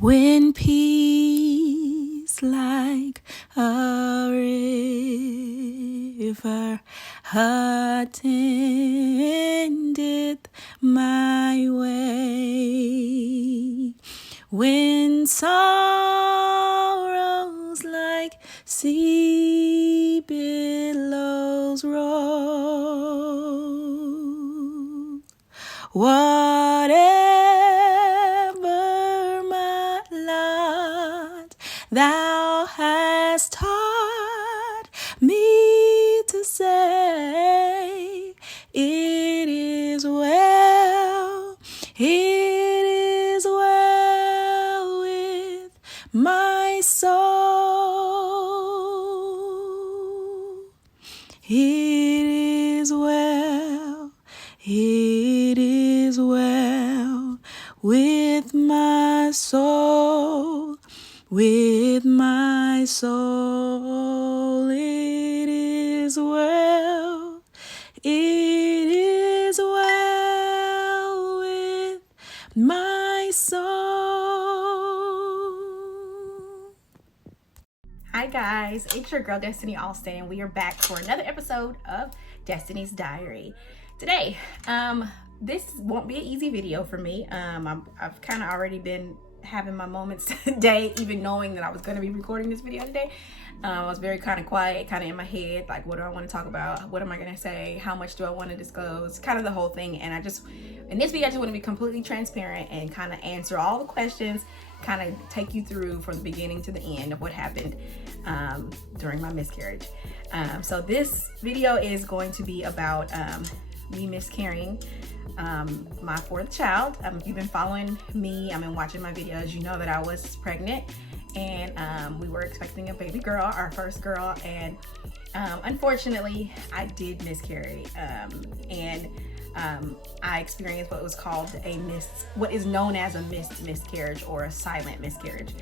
When peace like a river attendeth my way, when sorrows like sea billows roll, whatever my lot, thou hast taught me to say, it is well, it is well with my soul. It is well, it is well with my soul, with my soul. It is well, it is well with my soul. Hi guys, it's your girl Destiny Alston, and we are back for another episode of Destiny's Diary. Today, this won't be an easy video for me. I've kind of already been having my moments today, even knowing that I was going to be recording this video today. I was very kind of quiet, kind of in my head, like, what do I want to talk about? What am I going to say? How much do I want to disclose? Kind of the whole thing. And in this video, I just want to be completely transparent and kind of answer all the questions, kind of take you through from the beginning to the end of what happened during my miscarriage. So this video is going to be about me miscarrying my fourth child. If you've been following me, I've been watching my videos, you know that I was pregnant, and we were expecting a baby girl, our first girl, and unfortunately I did miscarry, and I experienced what was called what is known as a miscarriage or a silent miscarriage.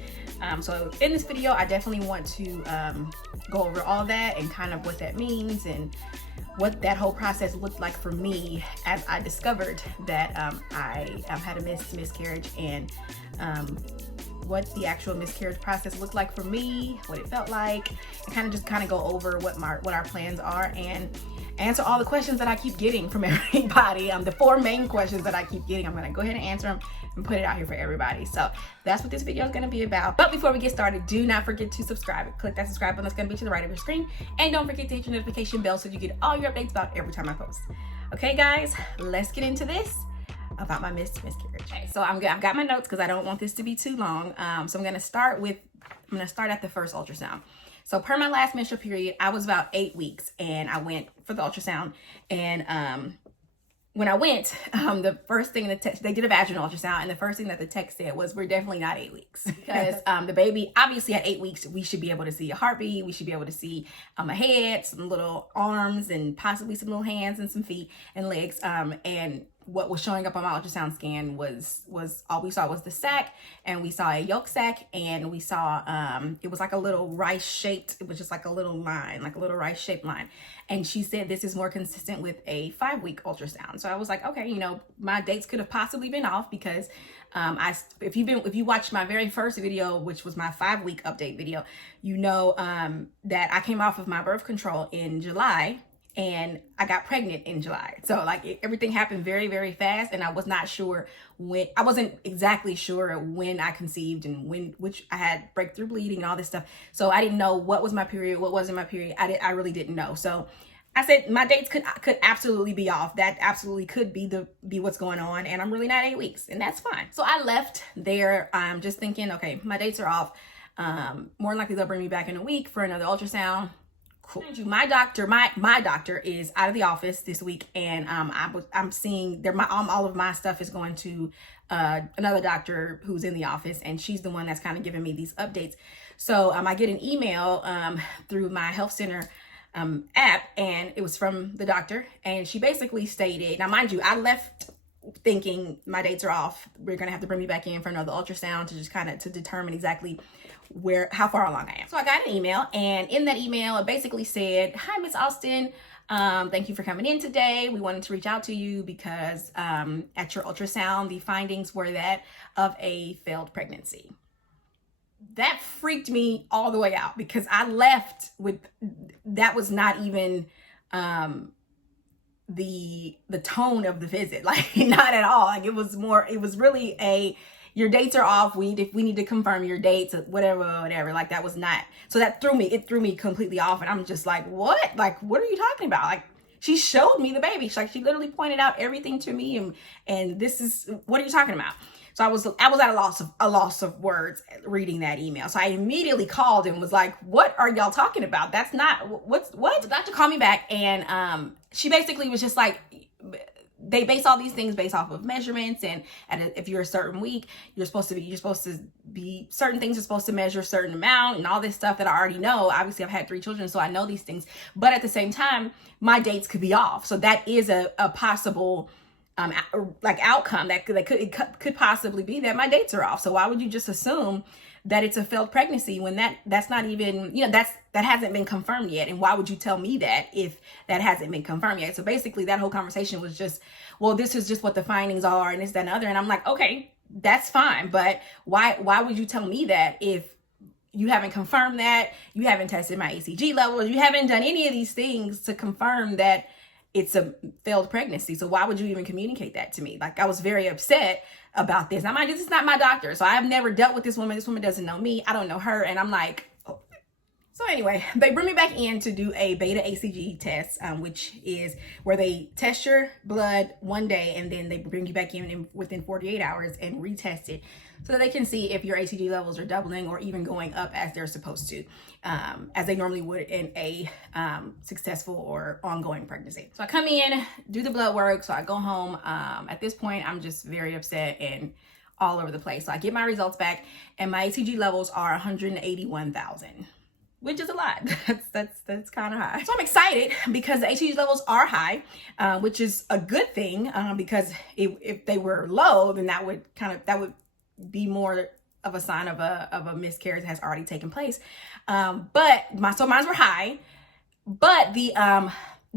So in this video, I definitely want to go over all that and kind of what that means and what that whole process looked like for me as I discovered that I had a miscarriage, and what the actual miscarriage process looked like for me, what it felt like, and kind of go over what our plans are and answer all the questions that I keep getting from everybody. The 4 main questions that I keep getting, I'm gonna go ahead and answer them and put it out here for everybody. So that's what this video is gonna be about. But before we get started, do not forget to subscribe. Click that subscribe button that's gonna be to the right of your screen. And don't forget to hit your notification bell so you get all your updates about every time I post. Okay guys, let's get into this about my miscarriage. Okay, so I've got my notes because I don't want this to be too long. So I'm gonna start at the first ultrasound. So per my last menstrual period, I was about 8 weeks, and I went for the ultrasound. And when I went, the first thing they did a vaginal ultrasound, and the first thing that the tech said was, we're definitely not 8 weeks. Because the baby, obviously at 8 weeks, we should be able to see a heartbeat, we should be able to see a head, some little arms, and possibly some little hands and some feet and legs. And what was showing up on my ultrasound scan was all we saw was the sac, and we saw a yolk sac, and we saw it was like a little rice shaped, it was just like a little line, like a little rice shaped line. And she said this is more consistent with a 5-week ultrasound. So I was like, okay, my dates could have possibly been off, because if you watched my very first video, which was my 5-week update video, that I came off of my birth control in July, and I got pregnant in July. So everything happened very, very fast, and I was not sure when. I wasn't exactly sure when I conceived and which I had breakthrough bleeding and all this stuff. So I didn't know what was my period, what wasn't my period. I really didn't know. So I said my dates could absolutely be off. That absolutely could be what's going on, and I'm really not 8 weeks, and that's fine. So I left there just thinking, okay, my dates are off. More than likely they'll bring me back in a week for another ultrasound. Cool. My doctor is out of the office this week, and I'm seeing all of my stuff is going to another doctor who's in the office, and she's the one that's kind of giving me these updates. So I get an email through my health center app, and it was from the doctor, and she basically stated, now mind you, I left thinking my dates are off, we're gonna have to bring me back in for another ultrasound to just kind of to determine exactly how far along I am. So I got an email, and in that email it basically said, hi Miss Alston, thank you for coming in today. We wanted to reach out to you because at your ultrasound the findings were that of a failed pregnancy. that freaked me all the way out, because I left with, that was not even the tone of the visit, like not at all. Like it was really a, your dates are off, we need to confirm your dates, whatever. Like that was not, so that threw me completely off. And I'm just like, what? Like, what are you talking about? Like, she showed me the baby. She literally pointed out everything to me, and this is, what are you talking about? So I was at a loss of words reading that email. So I immediately called and was like, what are y'all talking about? That's not, what? The doctor called me back, and she basically was just like, they base all these things based off of measurements, and if you're a certain week, you're supposed to be certain things are supposed to measure a certain amount, and all this stuff that I already know. Obviously, I've had 3 children, so I know these things. But at the same time, my dates could be off, so that is a possible like outcome that could possibly be that my dates are off. So why would you just assume that it's a failed pregnancy when that's not even, that hasn't been confirmed yet? And why would you tell me that if that hasn't been confirmed yet? So basically that whole conversation was just, well, this is just what the findings are, and this, that, and other. And I'm like, okay, that's fine, but why would you tell me that if you haven't confirmed that, you haven't tested my ACG levels, you haven't done any of these things to confirm that it's a failed pregnancy? So why would you even communicate that to me? Like, I was very upset about this. Now, mind you, this is not my doctor, so I have never dealt with this woman. This woman doesn't know me. I don't know her. And I'm like, oh. So anyway, they bring me back in to do a beta ACG test, which is where they test your blood one day, and then they bring you back in within 48 hours and retest it, so that they can see if your ACG levels are doubling or even going up as they're supposed to, as they normally would in a successful or ongoing pregnancy. So I come in, do the blood work, so I go home. At this point, I'm just very upset and all over the place. So I get my results back, and my ACG levels are 181,000. Which is a lot. That's kind of high. So I'm excited because the ACG levels are high, which is a good thing, because if they were low, then that would be more of a sign of a miscarriage that has already taken place. But mine were high, but the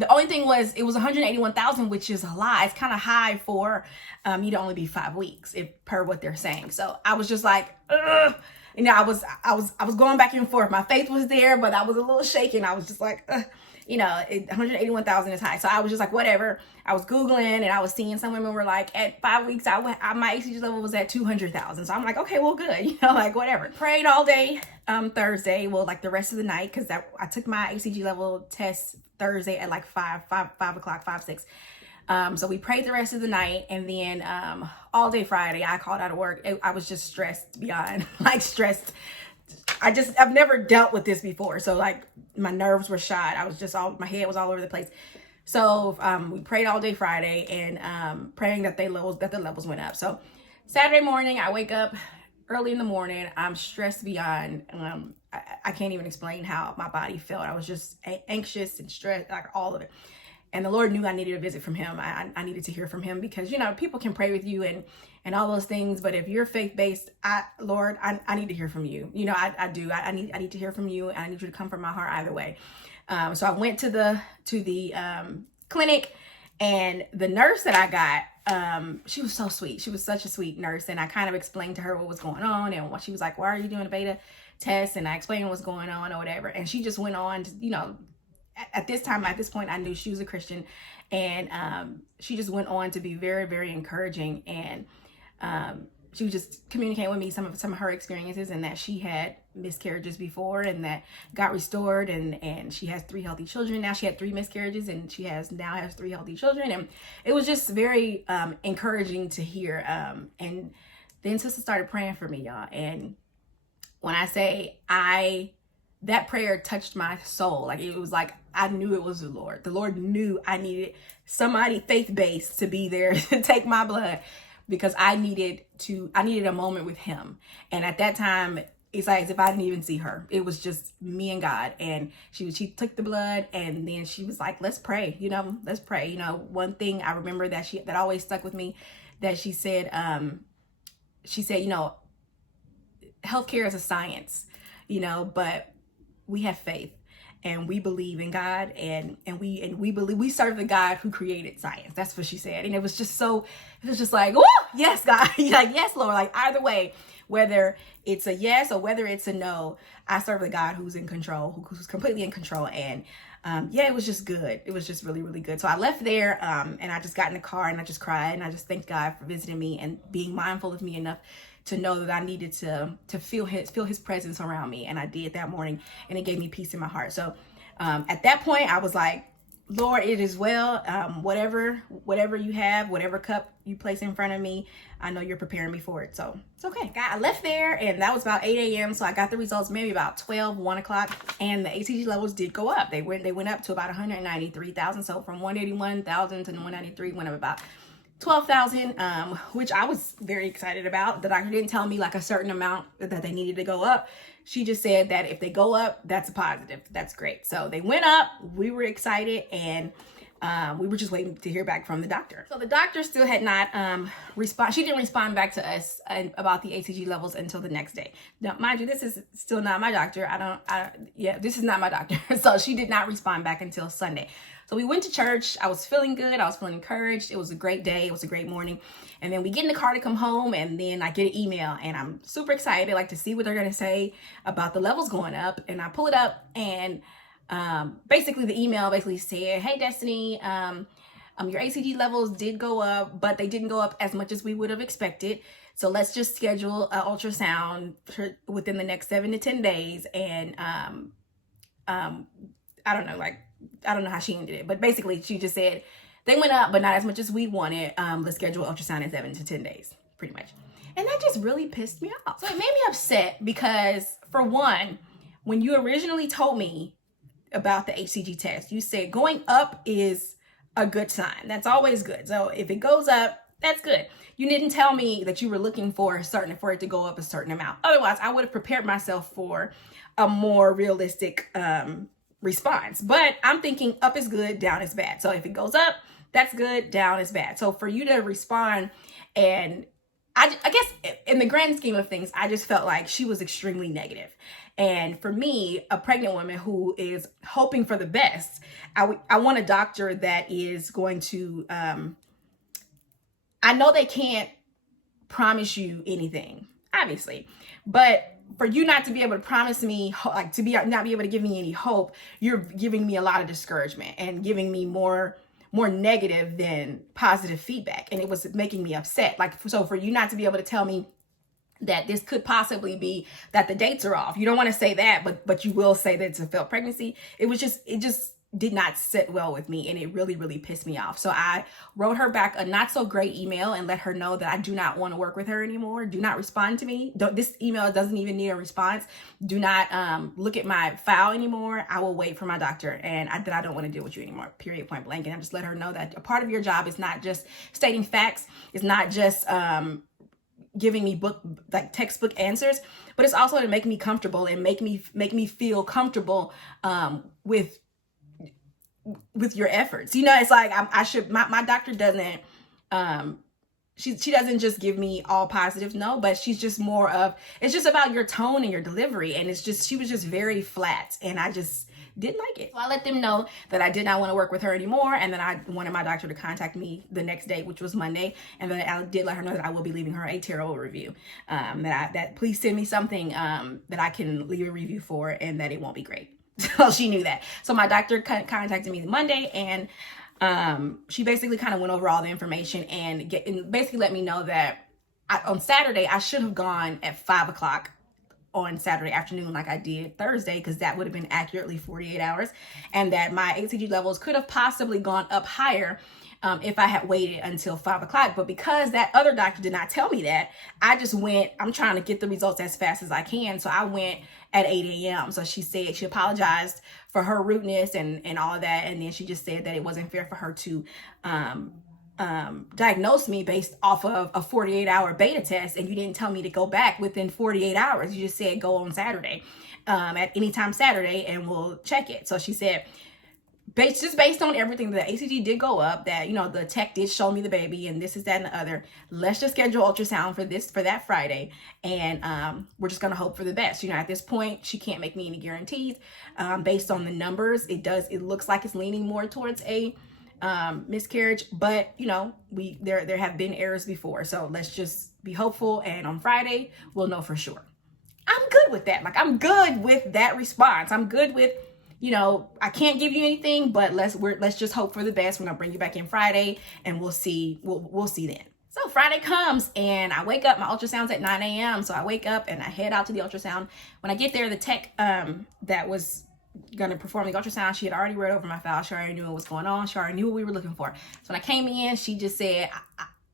only thing was, it was 181,000, which is a lot. It's kind of high for you to only be 5 weeks, per what they're saying. So I was just like, ugh. I was going back and forth. My faith was there, but I was a little shaken. I was just like, 181,000 is high. So I was just like, whatever. I was Googling, and I was seeing some women were like, at 5 weeks, my ACG level was at 200,000. So I'm like, okay, well, good. Like whatever. Prayed all day Thursday. Well, like the rest of the night, because I took my ACG level test Thursday at like 5 o'clock, 6. So we prayed the rest of the night, and then all day Friday, I called out of work. I was just stressed beyond, like stressed. I've never dealt with this before. So like my nerves were shot. My head was all over the place. So we prayed all day Friday, and praying that the levels went up. So Saturday morning, I wake up early in the morning. I'm stressed beyond, I can't even explain how my body felt. I was just anxious and stressed, like all of it. And the Lord knew I needed a visit from him. I needed to hear from him, because, people can pray with you and all those things. But if you're faith-based, Lord, I need to hear from you. I do. I need to hear from you. And I need you to come from my heart either way. So I went to the clinic, and the nurse that I got, she was so sweet. She was such a sweet nurse. And I kind of explained to her what was going on, and what she was like, why are you doing a beta test? And I explained what's going on or whatever. And she just went on to, at this point, I knew she was a Christian, and she just went on to be very, very encouraging. And she was just communicating with me some of her experiences, and that she had miscarriages before, and that got restored, and she has 3 healthy children now. She had 3 miscarriages, and she now has 3 healthy children, and it was just very encouraging to hear. And then sister started praying for me, y'all. And when I say that prayer touched my soul. Like, it was like, I knew it was the Lord. The Lord knew I needed somebody faith-based to be there to take my blood, because I needed a moment with him. And at that time, it's like as if I didn't even see her. It was just me and God. And she took the blood, and then she was like, let's pray, let's pray. One thing I remember that always stuck with me, that she said, healthcare is a science, but we have faith. and we believe in God, and we believe, we serve the God who created science. That's what she said. And it was just like, woo, yes, God. Like, yes, Lord. Like, either way, whether it's a yes or whether it's a no, I serve the God who's in control, who's completely in control. And yeah, it was just good. It was just really, really good. So I left there, and I just got in the car and I just cried, and I just thanked God for visiting me and being mindful of me enough to know that I needed to feel his presence around me. And I did that morning, and it gave me peace in my heart. So at that point, I was like, Lord, it is well. Whatever you have, whatever cup you place in front of me, I know you're preparing me for it. So it's okay. I left there, and that was about 8 a.m. So I got the results maybe about 12, 1 o'clock, and the ACG levels did go up. They went up to about 193,000. So from 181,000 to 193, went up about 12,000, which I was very excited about. The doctor didn't tell me like a certain amount that they needed to go up. She just said that if they go up, that's a positive. That's great. So they went up. We were excited, and we were just waiting to hear back from the doctor. So the doctor still had not responded. She didn't respond back to us about the ACG levels until the next day. Now, mind you, this is still not my doctor. This is not my doctor. So she did not respond back until Sunday. So we went to church. I was feeling good. I was feeling encouraged. It was a great day. It was a great morning. And then we get in the car to come home, and then I get an email, and I'm super excited, like, to see what they're going to say about the levels going up. And I pull it up, and basically the email said, hey, Destiny, your ACG levels did go up, but they didn't go up as much as we would have expected. So let's just schedule an ultrasound within the next 7 to 10 days. And I don't know how she ended it, but basically she just said they went up, but not as much as we wanted. Let's schedule ultrasound in 7 to 10 days, pretty much. And that just really pissed me off. So it made me upset because, for one, when you originally told me about the HCG test, you said going up is a good sign. That's always good. So if it goes up, that's good. You didn't tell me that you were looking for it to go up a certain amount. Otherwise, I would have prepared myself for a more realistic response. But I'm thinking up is good, down is bad. So if it goes up, that's good, down is bad. So for you to respond, and I guess in the grand scheme of things, I just felt like she was extremely negative. And for me, a pregnant woman who is hoping for the best, I want a doctor that is going to, I know they can't promise you anything, obviously, but for you not to be able to promise me, like not be able to give me any hope, you're giving me a lot of discouragement and giving me more negative than positive feedback. And it was making me upset. Like, so for you not to be able to tell me that this could possibly be that the dates are off. You don't want to say that, but you will say that it's a failed pregnancy. It just did not sit well with me, and it really, really pissed me off. So I wrote her back a not so great email and let her know that I do not want to work with her anymore. Do not respond to me. This email doesn't even need a response. Do not look at my file anymore. I will wait for my doctor, and that I don't want to deal with you anymore, period, point blank. And I just let her know that a part of your job is not just stating facts. It's not just giving me textbook answers, but it's also to make me comfortable and make me feel comfortable with your efforts. You know, it's like my doctor doesn't she doesn't just give me all positives, no, but she's just more of, it's just about your tone and your delivery. And she was just very flat, and I just didn't like it. So I let them know that I did not want to work with her anymore, and that I wanted my doctor to contact me the next day, which was Monday, and then I did let her know that I will be leaving her a terrible review. That please send me something that I can leave a review for, and that it won't be great. So she knew that. So my doctor contacted me Monday, and she basically kind of went over all the information and basically let me know that on Saturday I should have gone at 5 o'clock on Saturday afternoon like I did Thursday, because that would have been accurately 48 hours, and that my HCG levels could have possibly gone up higher if I had waited until 5 o'clock. But because that other doctor did not tell me that, I just went, I'm trying to get the results as fast as I can. So I went at 8 a.m. So she said, she apologized for her rudeness and all of that. And then she just said that it wasn't fair for her to diagnose me based off of a 48-hour beta test. And you didn't tell me to go back within 48 hours. You just said go on Saturday, at any time Saturday, and we'll check it. So she said, based on everything, the ACG did go up, that, you know, the tech did show me the baby and this is that and the other. Let's just schedule ultrasound for that Friday, and we're just gonna hope for the best. You know, at this point she can't make me any guarantees. Based on the numbers, it looks like it's leaning more towards a miscarriage, but you know, there have been errors before, so let's just be hopeful, and on Friday we'll know for sure. I'm good with that. Like, I'm good with that response. I'm good with, you know, I can't give you anything, but let's just hope for the best. We're gonna bring you back in Friday, and we'll see. We'll see then. So Friday comes, and I wake up. My ultrasound's at 9 a.m. So I wake up and I head out to the ultrasound. When I get there, the tech that was gonna perform the ultrasound, she had already read over my file. She already knew what was going on. She already knew what we were looking for. So when I came in, she just said,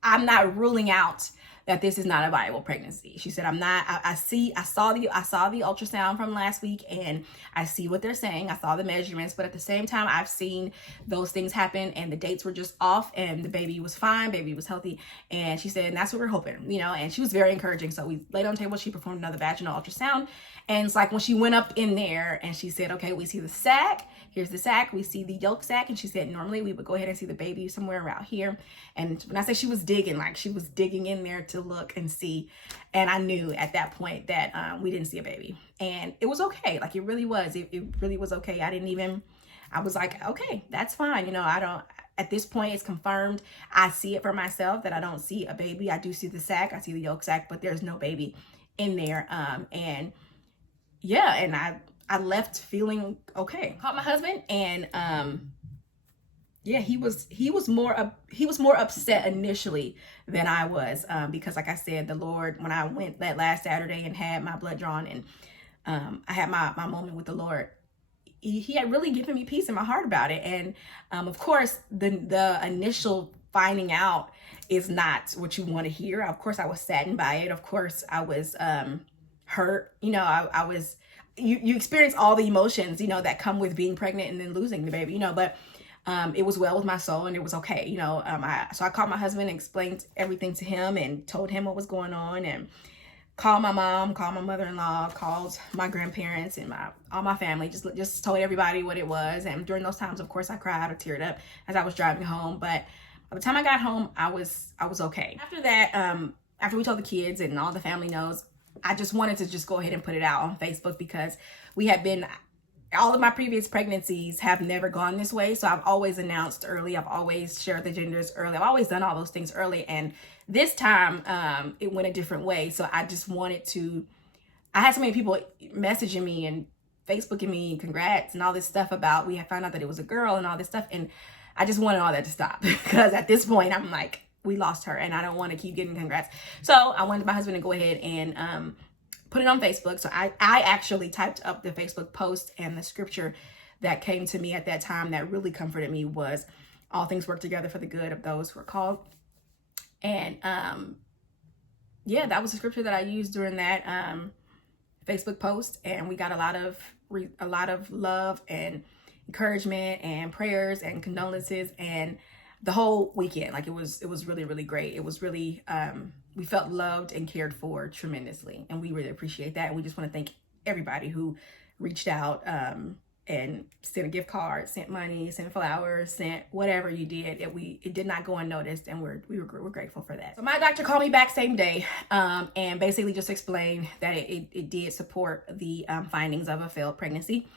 I'm not ruling out that this is not a viable pregnancy. She said, I saw the ultrasound from last week, and I see what they're saying. I saw the measurements, but at the same time, I've seen those things happen, and the dates were just off, and the baby was fine, baby was healthy. And she said, and that's what we're hoping, you know, and she was very encouraging. So we laid on the table, she performed another vaginal ultrasound. And it's like when she went up in there and she said, okay, we see the sac, here's the sac, we see the yolk sac. And she said, normally we would go ahead and see the baby somewhere around here. And when I say she was digging, like she was digging in there to look and see. And I knew at that point that we didn't see a baby. And it was okay. Like, it really was. It really was okay. I was like, okay, that's fine. You know, at this point, it's confirmed. I see it for myself that I don't see a baby. I do see the sac, I see the yolk sac, but there's no baby in there. And yeah, and I left feeling okay. Called my husband, and yeah, he was more upset initially than I was, because like I said, the Lord, when I went that last Saturday and had my blood drawn, and I had my moment with the Lord, he had really given me peace in my heart about it. And of course, the initial finding out is not what you want to hear. Of course, I was saddened by it. Of course, I was hurt. You know, I was, you experience all the emotions, you know, that come with being pregnant and then losing the baby, you know, but it was well with my soul, and it was okay. You know, so I called my husband and explained everything to him and told him what was going on, and called my mom, called my mother-in-law, called my grandparents and all my family, just told everybody what it was. And during those times, of course, I cried or teared up as I was driving home, but by the time I got home, I was okay. After that, after we told the kids and all the family knows, I just wanted to just go ahead and put it out on Facebook, because all of my previous pregnancies have never gone this way. So I've always announced early. I've always shared the genders early. I've always done all those things early. And this time, it went a different way. So I just wanted to, I had so many people messaging me and Facebooking me, congrats and all this stuff about, we had found out that it was a girl and all this stuff. And I just wanted all that to stop, because at this point I'm like, we lost her and I don't want to keep getting congrats. So I wanted my husband to go ahead and put it on Facebook. So I actually typed up the Facebook post, and the scripture that came to me at that time that really comforted me was, all things work together for the good of those who are called. And yeah, that was the scripture that I used during that Facebook post, and we got a lot of love and encouragement and prayers and condolences, and the whole weekend, like, it was really, really great. It was really, we felt loved and cared for tremendously, and we really appreciate that. And we just want to thank everybody who reached out and sent a gift card, sent money, sent flowers, sent whatever you did. It did not go unnoticed, and we're grateful for that. So my doctor called me back same day, and basically just explained that it did support the findings of a failed pregnancy,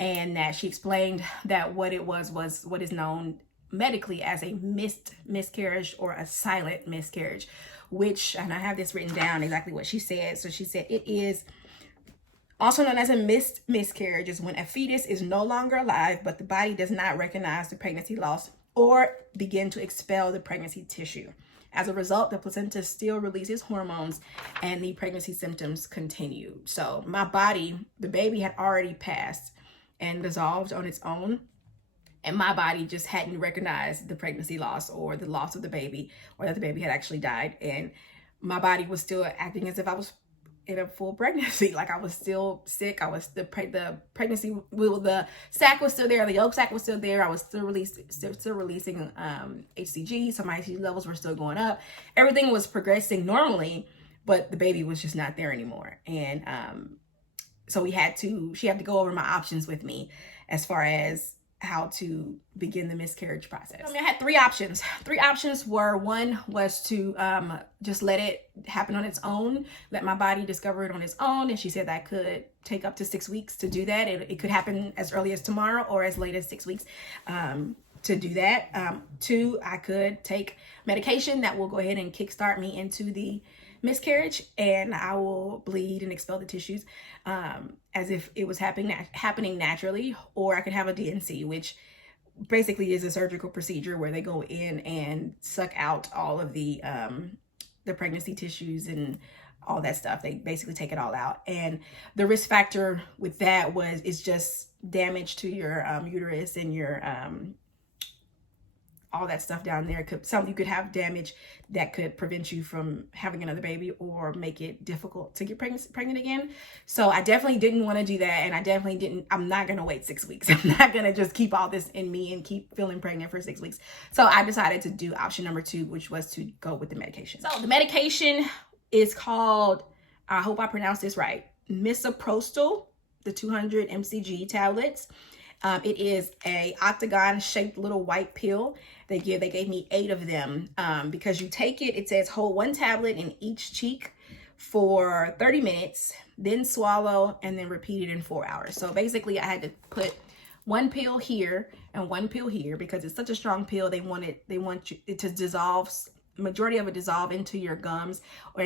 and that she explained that what it was what is known medically as a missed miscarriage or a silent miscarriage, which, and I have this written down exactly what she said. So she said, it is also known as a missed miscarriage is when a fetus is no longer alive, but the body does not recognize the pregnancy loss or begin to expel the pregnancy tissue. As a result, the placenta still releases hormones and the pregnancy symptoms continue. So my body, the baby had already passed and dissolved on its own, and my body just hadn't recognized the pregnancy loss or the loss of the baby, or that the baby had actually died. And my body was still acting as if I was in a full pregnancy. Like, I was still sick. I was the pregnancy, the sac was still there. The yolk sac was still there. I was still releasing HCG. So my HCG levels were still going up. Everything was progressing normally, but the baby was just not there anymore. And so she had to go over my options with me, as far as how to begin the miscarriage process. I had three options. Three options were, one was to just let it happen on its own, let my body discover it on its own. And she said that could take up to 6 weeks to do that. It could happen as early as tomorrow or as late as 6 weeks to do that. Two, I could take medication that will go ahead and kickstart me into the miscarriage, and I will bleed and expel the tissues as if it was happening naturally. Or I could have a DNC, which basically is a surgical procedure where they go in and suck out all of the pregnancy tissues and all that stuff. They basically take it all out. And the risk factor with that is just damage to your uterus and your all that stuff down there. You could have damage that could prevent you from having another baby or make it difficult to get pregnant again. So I definitely didn't want to do that. And I'm not going to wait 6 weeks. I'm not going to just keep all this in me and keep feeling pregnant for 6 weeks. So I decided to do option number 2, which was to go with the medication. So the medication is called, I hope I pronounced this right, Misoprostal, the 200 mcg tablets. It is a octagon shaped little white pill. They gave me 8 of them because you take it, it says hold 1 tablet in each cheek for 30 minutes, then swallow, and then repeat it in 4 hours. So basically I had to put 1 pill here and 1 pill here because it's such a strong pill. They want it to dissolve, majority of it dissolve into your gums or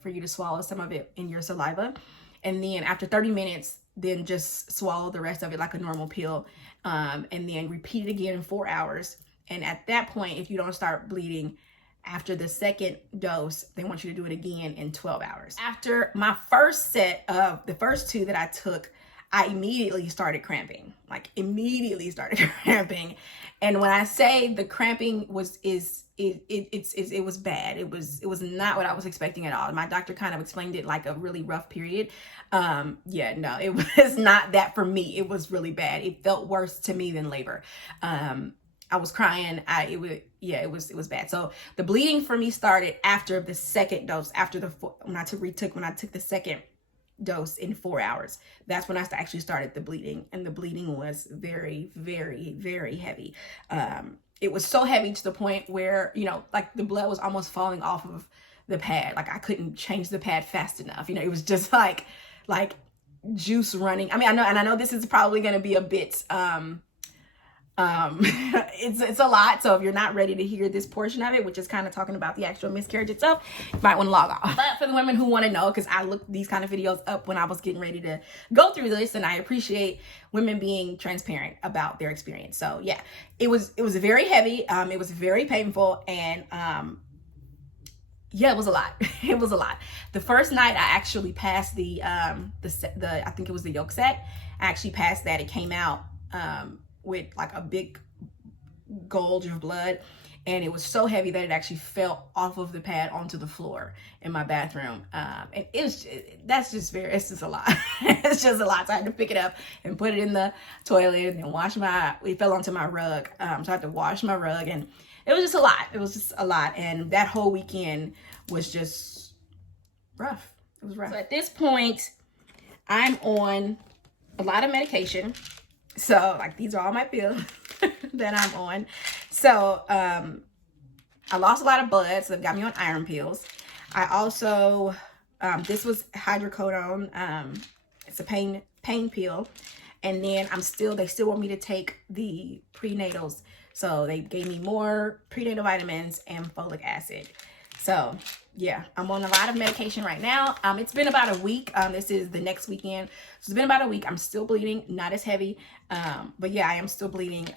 for you to swallow some of it in your saliva. And then after 30 minutes, then just swallow the rest of it like a normal pill, and then repeat it again in 4 hours. And at that point, if you don't start bleeding after the second dose, they want you to do it again in 12 hours. After my first set of the first 2 that I took, I immediately started cramping, And when I say the cramping it was bad. It was not what I was expecting at all. My doctor kind of explained it like a really rough period. No, it was not that for me. It was really bad. It felt worse to me than labor. I was crying. It was bad. So the bleeding for me started after the second dose, when I took the second dose in 4 hours. That's when I actually started the bleeding, and the bleeding was very, very, very heavy. It was so heavy to the point where, like the blood was almost falling off of the pad. Like I couldn't change the pad fast enough. It was just like juice running. I know this is probably going to be a bit, it's a lot. So if you're not ready to hear this portion of it, which is kind of talking about the actual miscarriage itself, you might want to log off. But for the women who want to know, because I looked these kind of videos up when I was getting ready to go through this, and I appreciate women being transparent about their experience. So yeah, it was very heavy. It was very painful, and yeah, it was a lot. It was a lot. The first night I actually passed the I think it was the yolk sac. I actually passed that. It came out with like a big gulge of blood, and it was so heavy that it actually fell off of the pad onto the floor in my bathroom. And it's just a lot. It's just a lot. So I had to pick it up and put it in the toilet and then it fell onto my rug. So I had to wash my rug, and it was just a lot. It was just a lot. And that whole weekend was just rough. It was rough. So at this point, I'm on a lot of medication. So like these are all my pills that I'm on. So I lost a lot of blood, so they've got me on iron pills. I also this was hydrocodone. It's a pain pill. And then they still want me to take the prenatals. So they gave me more prenatal vitamins and folic acid. So yeah, I'm on a lot of medication right now. It's been about a week. This is the next weekend. So it's been about a week. I'm still bleeding, not as heavy. But yeah, I am still bleeding.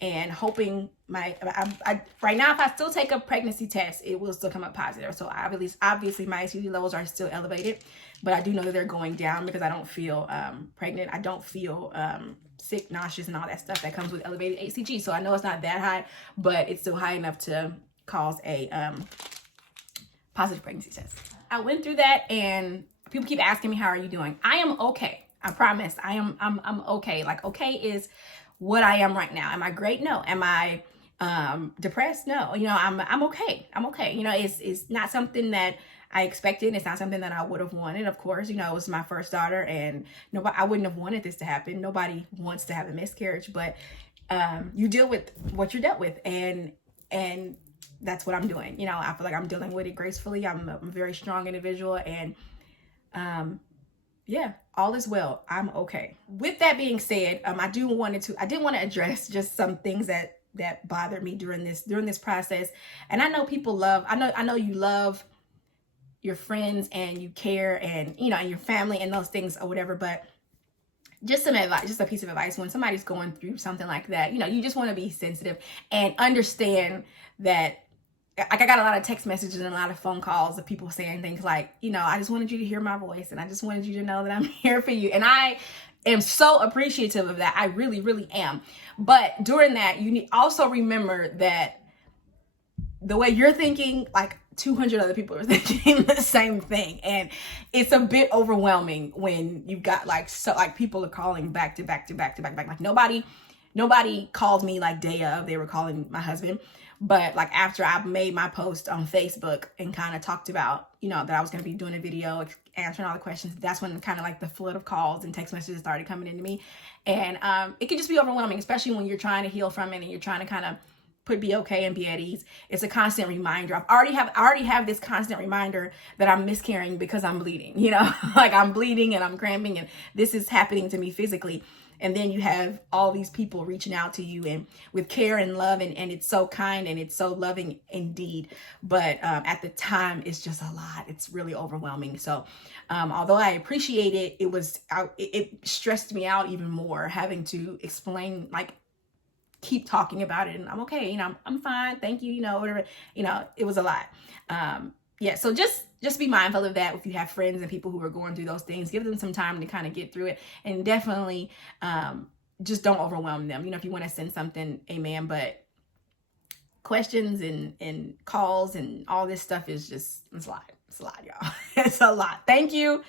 And hoping right now, if I still take a pregnancy test, it will still come up positive. So obviously my HCG levels are still elevated, but I do know that they're going down because I don't feel pregnant. I don't feel sick, nauseous, and all that stuff that comes with elevated HCG. So I know it's not that high, but it's still high enough to cause a positive pregnancy test. I went through that, and people keep asking me, how are you doing? I am okay. I promise. I'm okay. Like, okay is what I am right now. Am I great? No. Am I depressed? No. I'm okay. I'm okay. It's not something that I expected. It's not something that I would have wanted, of course. You know, it was my first daughter, and I wouldn't have wanted this to happen. Nobody wants to have a miscarriage, but you deal with what you're dealt with, and that's what I'm doing. You know, I feel like I'm dealing with it gracefully. I'm a very strong individual, and yeah, all is well. I'm okay. With that being said, I did want to address just some things that bothered me during this process. And I know people love, I know you love your friends and you care, and you know, and your family and those things or whatever, but just some advice, just a piece of advice: when somebody's going through something like that, you know, you just want to be sensitive and understand that. Like, I got a lot of text messages and a lot of phone calls of people saying things like, you know, I just wanted you to hear my voice, and I just wanted you to know that I'm here for you. And I am so appreciative of that. I really, really am. But during that, you need also remember that the way you're thinking, like 200 other people are thinking the same thing. And it's a bit overwhelming when you've got like people are calling back to back. Like nobody called me like day of. They were calling my husband. But like after I made my post on Facebook and kind of talked about, you know, that I was going to be doing a video answering all the questions, that's when kind of like the flood of calls and text messages started coming into me. And it can just be overwhelming, especially when you're trying to heal from it and you're trying to kind of be okay and be at ease. It's a constant reminder. I already have this constant reminder that I'm miscarrying because I'm bleeding, you know, like I'm bleeding and I'm cramping and this is happening to me physically. And then you have all these people reaching out to you and with care and love, and it's so kind and it's so loving indeed. But at the time, it's just a lot. It's really overwhelming. So although I appreciate it, it stressed me out even more having to explain, like, keep talking about it. And I'm okay, you know, I'm fine. Thank you, you know, whatever, you know, it was a lot. Yeah, so just be mindful of that. If you have friends and people who are going through those things, give them some time to kind of get through it, and definitely just don't overwhelm them. You know, if you want to send something, amen, but questions and calls and all this stuff is just, it's a lot, y'all. It's a lot. Thank you,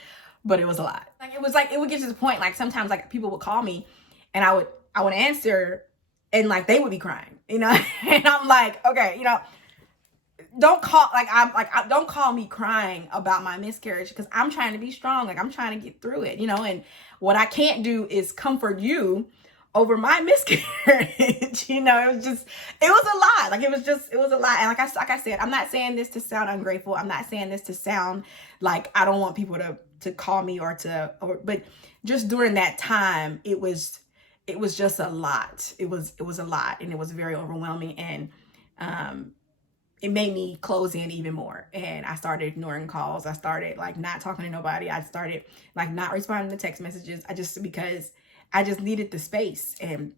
but it was a lot. Like it would get to the point, like sometimes like people would call me and I would answer and like they would be crying, you know, and I'm like, okay, you know, don't call me crying about my miscarriage, because I'm trying to be strong. Like I'm trying to get through it, you know, and what I can't do is comfort you over my miscarriage. You know, it was a lot. Like it was a lot. And like I said, I'm not saying this to sound ungrateful. I'm not saying this to sound like I don't want people to call me but just during that time, it was just a lot. It was a lot, and it was very overwhelming. And, it made me close in even more. And I started ignoring calls. I started like not talking to nobody. I started like not responding to text messages. Because I just needed the space, and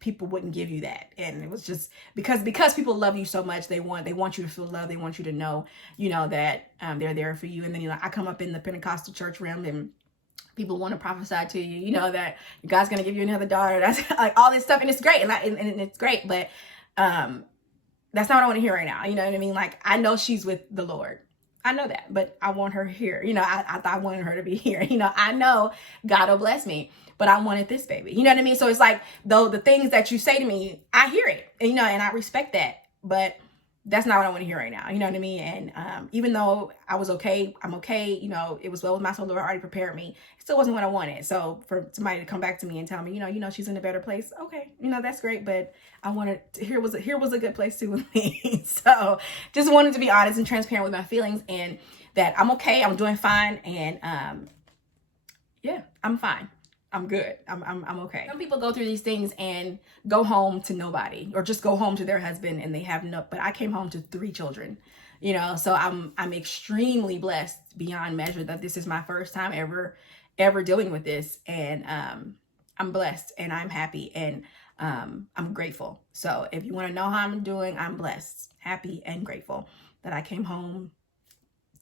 people wouldn't give you that. And it was just because people love you so much. They want you to feel love. They want you to know, you know, that they're there for you. And then, you know, I come up in the Pentecostal church realm, and people want to prophesy to you, you know, that God's going to give you another daughter. That's like all this stuff. And it's great. And it's great. But, that's not what I want to hear right now. You know what I mean? Like, I know she's with the Lord. I know that, but I want her here. You know, I wanted her to be here. You know, I know God will bless me, but I wanted this baby. You know what I mean? So it's like, though the things that you say to me, I hear it, and, you know, and I respect that, but that's not what I want to hear right now. You know what I mean? And even though I was okay, I'm okay. You know, it was well with my soul. The Lord already prepared me. It still wasn't what I wanted. So for somebody to come back to me and tell me, you know, she's in a better place. Okay, you know, that's great. But I wanted to, here was a good place too with me. So just wanted to be honest and transparent with my feelings, and that I'm okay. I'm doing fine, and yeah, I'm fine. I'm good. I'm okay. Some people go through these things and go home to nobody, or just go home to their husband and they have no, but I came home to 3 children, you know, so I'm extremely blessed beyond measure that this is my first time ever dealing with this. And I'm blessed, and I'm happy, and I'm grateful. So if you want to know how I'm doing, I'm blessed, happy, and grateful that I came home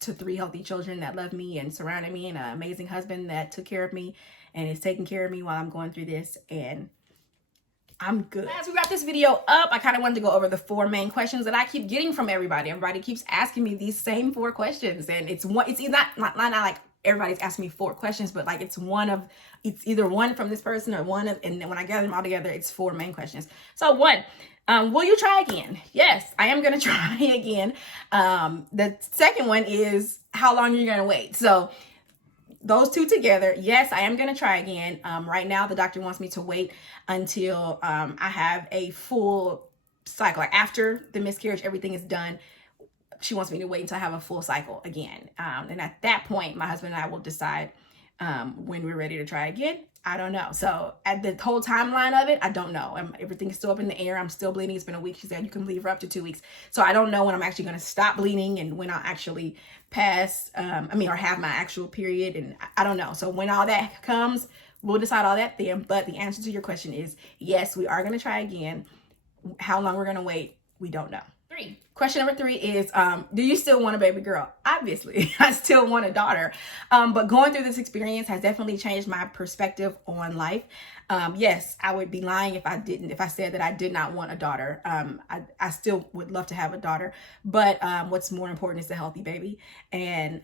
to 3 healthy children that love me and surrounded me, and an amazing husband that took care of me and is taking care of me while I'm going through this, and I'm good. As we wrap this video up, I kind of wanted to go over the 4 main questions that I keep getting from everybody. Everybody keeps asking me these same 4 questions, and it's not like everybody's asking me 4 questions, but like it's either one from this person or one of, and then when I gather them all together, it's 4 main questions. So 1, will you try again? Yes, I am going to try again. The second one is, how long are you going to wait? So those 2 together, yes, I am going to try again. Right now, the doctor wants me to wait until I have a full cycle. Like after the miscarriage, everything is done. She wants me to wait until I have a full cycle again. And at that point, my husband and I will decide when we're ready to try again. I don't know. So at the whole timeline of it, I don't know. Everything's still up in the air. I'm still bleeding. It's been a week. She said you can bleed for up to 2 weeks. So I don't know when I'm actually going to stop bleeding and when I'll actually pass, or have my actual period. And I don't know. So when all that comes, we'll decide all that then. But the answer to your question is yes, we are going to try again. How long we're going to wait, we don't know. 3. Question number 3 is, do you still want a baby girl? Obviously, I still want a daughter. But going through this experience has definitely changed my perspective on life. Yes, I would be lying if I said that I did not want a daughter. I still would love to have a daughter, but what's more important is a healthy baby. And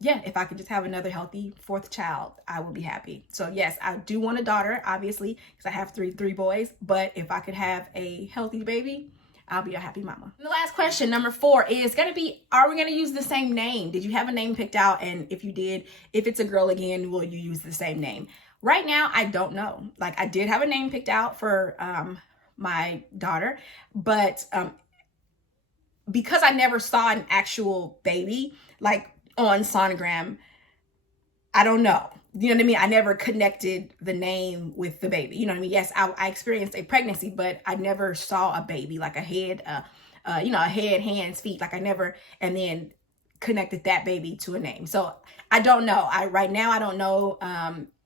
yeah, if I could just have another healthy 4th child, I would be happy. So yes, I do want a daughter, obviously, because I have three boys. But if I could have a healthy baby, I'll be a happy mama. And the last question, number 4, is going to be, are we going to use the same name? Did you have a name picked out? And if you did, if it's a girl again, will you use the same name? Right now, I don't know. Like, I did have a name picked out for my daughter, but because I never saw an actual baby, like on sonogram, I don't know. You know what I mean? I never connected the name with the baby. You know what I mean? Yes, I experienced a pregnancy, but I never saw a baby, like a head, a head, hands, feet. Like I never, and then connected that baby to a name. So I don't know. Right now, I don't know.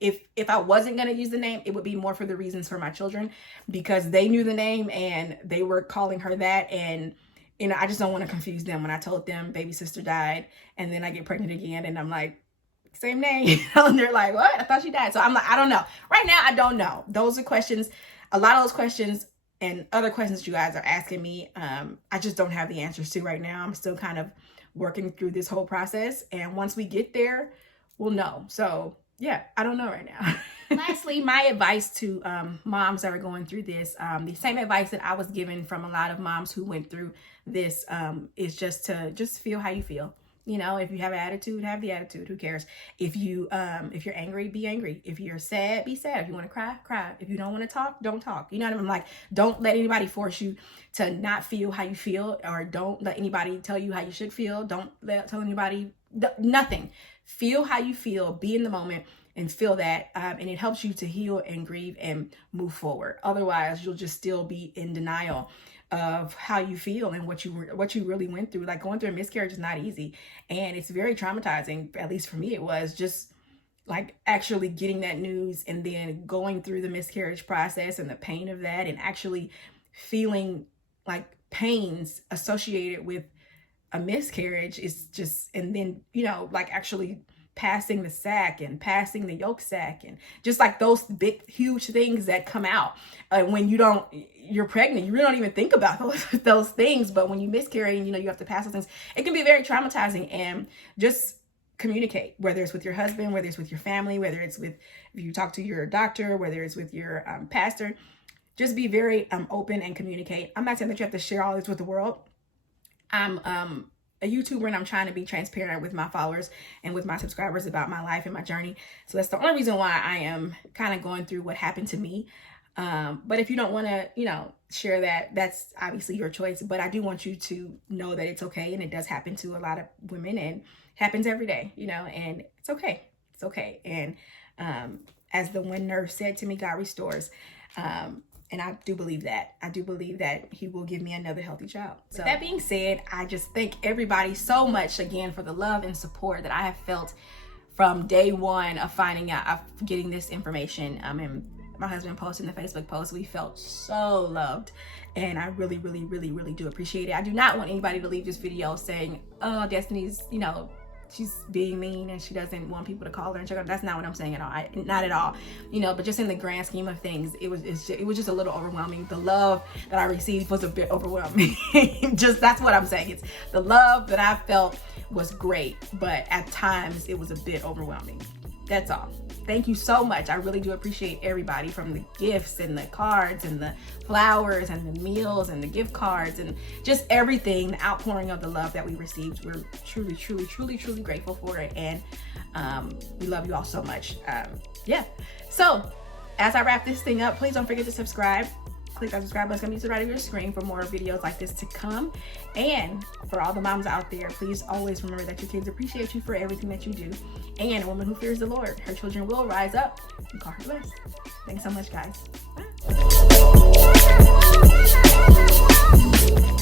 If I wasn't going to use the name, it would be more for the reasons for my children, because they knew the name and they were calling her that. And, you know, I just don't want to confuse them when I told them baby sister died and then I get pregnant again. And I'm like, same name. And they're like, what? I thought she died. So I'm like, I don't know. Right now, I don't know. Those are questions, a lot of those questions and other questions you guys are asking me, I just don't have the answers to right now. I'm still kind of working through this whole process. And once we get there, we'll know. So yeah, I don't know right now. Lastly, my advice to moms that are going through this, the same advice that I was given from a lot of moms who went through this, is just to feel how you feel. You know, if you have an attitude, have the attitude. Who cares? If you're angry, be angry. If you're sad, be sad. If you want to cry, cry. If you don't want to talk, don't talk. You know what I mean? Like, don't let anybody force you to not feel how you feel, or don't let anybody tell you how you should feel. Don't tell anybody nothing. Feel how you feel. Be in the moment and feel that, and it helps you to heal and grieve and move forward. Otherwise, you'll just still be in denial of how you feel and what you really went through. Like, going through a miscarriage is not easy, and it's very traumatizing. At least for me, it was just like actually getting that news and then going through the miscarriage process and the pain of that, and actually feeling like pains associated with a miscarriage is just, and then, you know, like actually passing the sac and passing the yolk sac and just like those big, huge things that come out when you're pregnant. You really don't even think about those things. But when you miscarry and, you know, you have to pass those things, it can be very traumatizing. And just communicate, whether it's with your husband, whether it's with your family, whether it's with, if you talk to your doctor, whether it's with your pastor, just be very open and communicate. I'm not saying that you have to share all this with the world. I'm a YouTuber and I'm trying to be transparent with my followers and with my subscribers about my life and my journey. So that's the only reason why I am kind of going through what happened to me. But if you don't want to, you know, share that, that's obviously your choice. But I do want you to know that it's okay. And it does happen to a lot of women and happens every day, you know, and it's okay. It's okay. And as the one nurse said to me, God restores. And I do believe that. I do believe that he will give me another healthy child. So that being said, I just thank everybody so much again for the love and support that I have felt from day one of finding out, of getting this information. And my husband posted in the Facebook post, we felt so loved. And I really, really, really, really do appreciate it. I do not want anybody to leave this video saying, oh, Destiny's, you know, she's being mean and she doesn't want people to call her and check her. That's not what I'm saying at all. Not at all, you know, but just in the grand scheme of things, it was just a little overwhelming. The love that I received was a bit overwhelming. Just, that's what I'm saying. It's the love that I felt was great, but at times it was a bit overwhelming. That's all. Thank you so much. I really do appreciate everybody, from the gifts and the cards and the flowers and the meals and the gift cards and just everything, the outpouring of the love that we received. We're truly, truly, truly, truly grateful for it. And we love you all so much. Yeah. So as I wrap this thing up, please don't forget to subscribe. Click that subscribe button. It's gonna be to the right of your screen for more videos like this to come. And for all the moms out there, please always remember that your kids appreciate you for everything that you do. And a woman who fears the Lord, her children will rise up and call her blessed. Thanks so much, guys. Bye.